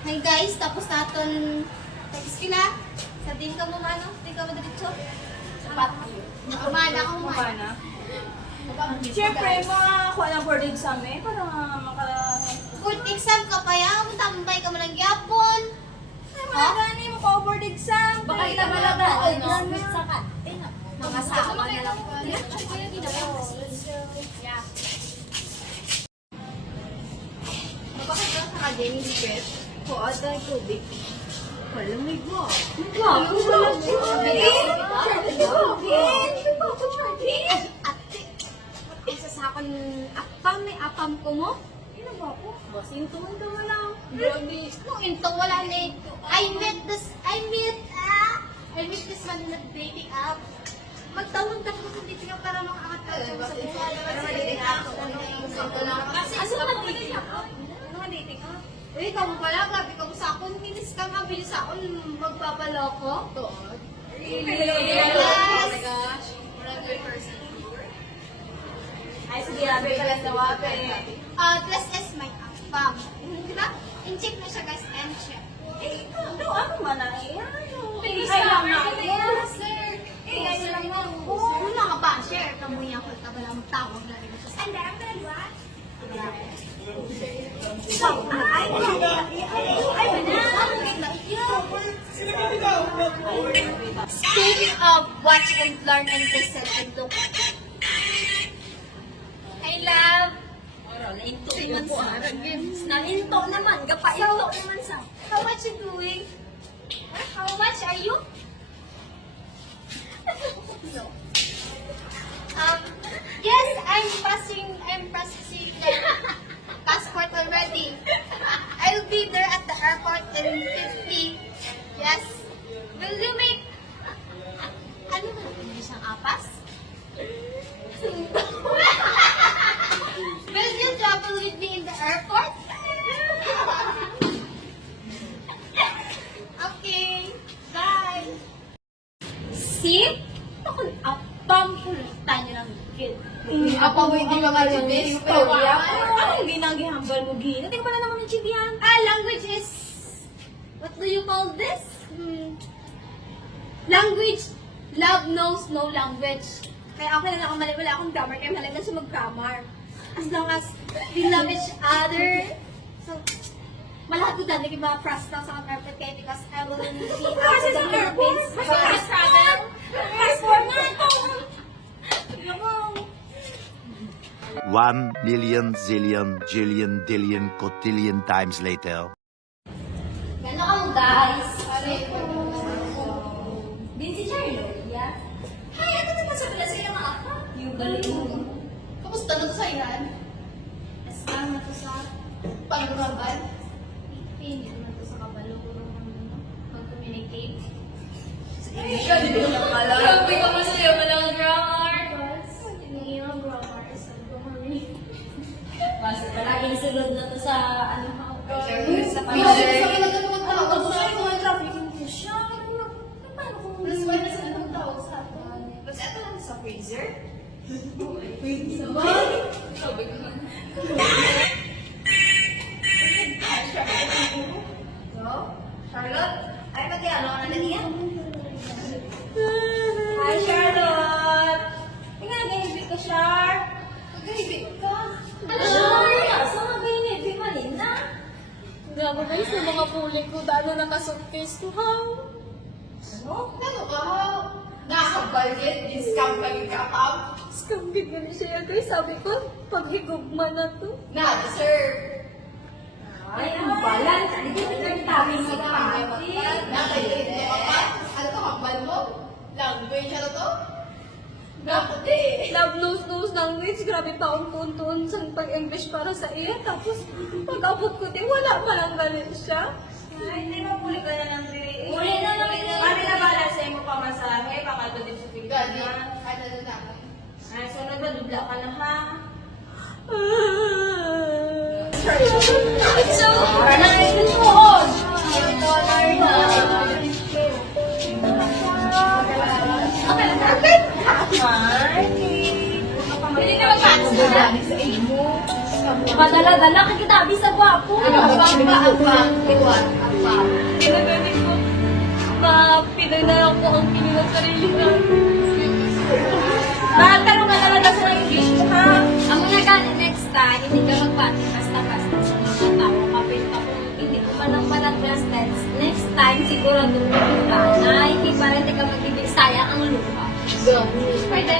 Hi guys, tapos natin eskwela. Sabihin ka mo mano, hindi ka mo diretso. Sapat. Kumana ka mo Kumana. Siyempre, makakuha ng board exam eh, para maka... Board exam ka pa yan, tambay ka mo ng yapon. Ay, mga gani mo pa board exam. Baka Ay, itamalaga, ano? sa kante na. Mga sama na lang po. Mapakita sa kadeni ni Pet. Kuha tayo tubig. Wala may gwa. Gwapo, walang Isa sa akin, apam, may apam ko mo. Ano ba po? Basing tumanda mo lang. Grabe. Kung ito wala ni, I met this man in a dating app. Magtawag ka kung dating app para makakatawag sa buhay. Kasi Ano sa ba mga dating app? Ano nga dating app? eh, ikaw pala, grabe ka mo sa akin. Minis ka nga, bilis ako, magpapaloko. Yes! Oh my gosh. We're a good person. Ay, sige, sabi ka lang tawagin. Plus S my apam. Di ba? In-check na siya guys, and-check. Eh, ano man na eh? Please Ay, lang lang na. Yes, sir. Eh, ay, lang na. Kung mga ba-share, kamuya ko, tabala magtawag na rin siya. And then, what? Speaking of watch and learn and listen and look. I love. Nainto naman sa nainto naman, gapainto naman sa. How much you doing? How much are you? No. Yes, I'm processing the passport already. I'll be there at the airport in 50. Yes. Will you make... Ano ba natin isang apas? Will you travel with me in the airport? Okay. Bye. See? Ako, apam pulutan nyo ng kid. Apa mo hindi ka malibis? Storya? Anong ginagihambal mo, Gina? Tingnan pala naman yung chidihan. Language is... What do you call this? Language. Love knows no language. Kaya ako na nakamali. Wala akong grammar. Kaya malaga siya mag-grammar. As long as we love each other. So, malahat ko dyan. Naging mga process lang sa airport kayo because I will be out of the Philippines. Fast travel? Passport na ito! 1 million zillion jillion dillion cotillion times later. Gano'n guys. Din si Charlotte, yeah? Hi, ano naman sa pala sa'yo mga ako? Yung galing mo. Kamusta na to sa Iran? Asam na to sa pag-urabal. Hindi naman to sa kabalo ko mag-communicate. Grabe ka masaya mo lang grammar. Hindi yung grammar is a grammar. Basta palaging sunod na to sa ano ha. Sa Hindi ako sa mga ganun tawag sa Ay, mga traffic yung siya. paano kung plus one na sila ng tawag sa akin? Basta ito lang sa freezer. Sabi ko. So, Charlotte? Ay, mag-iano ka na niya? Hi, Charlotte! Tingnan, ganyan ka, Char. Mag-ibig ka. Asa nga ba yun eh? Di malin na. Grabe guys, sa mga puling ko, dano naka-suitcase ko ha? Ano? Ano ka? Nakabalik, discount lagi ka up. Skambig na siya guys. Sabi ko, paghigugma na to. Na-deserve. Ay, ang balan. Hindi ko nagtabi mo ka. Nakailit mo ka pa? Ano to, hambal mo? Language, ano to? Naputi. Love knows language. Grabe pa akong tuon-tuon sa pag-English para sa iya. Tapos, pag-abot ko din, wala pa lang galit siya. Ay, hindi mo puli ka na ng 3. Uli na naman yun. Kami na bala sa mo pamasahe, pakalto din sa Pilipinas. Ano na naman? Ay, sunod na, dubla ka na ha. It's so hard. Doon! Padala-dala ka kita, sa gwapo. ako. Abang. Iwan. Abang. Ginagaling ko. Pinoy na lang ko ang Pinoy ng sarili na. Tanong ka talaga sa English mo, ha? Ang mga gana next time, hindi ka magbati basta-basta sa mga tao. Kapit ako, hindi ko man ang malagras text. Next time, siguro doon ka na hindi pa rin ka magbibig sayang ang lupa. Go. Pwede,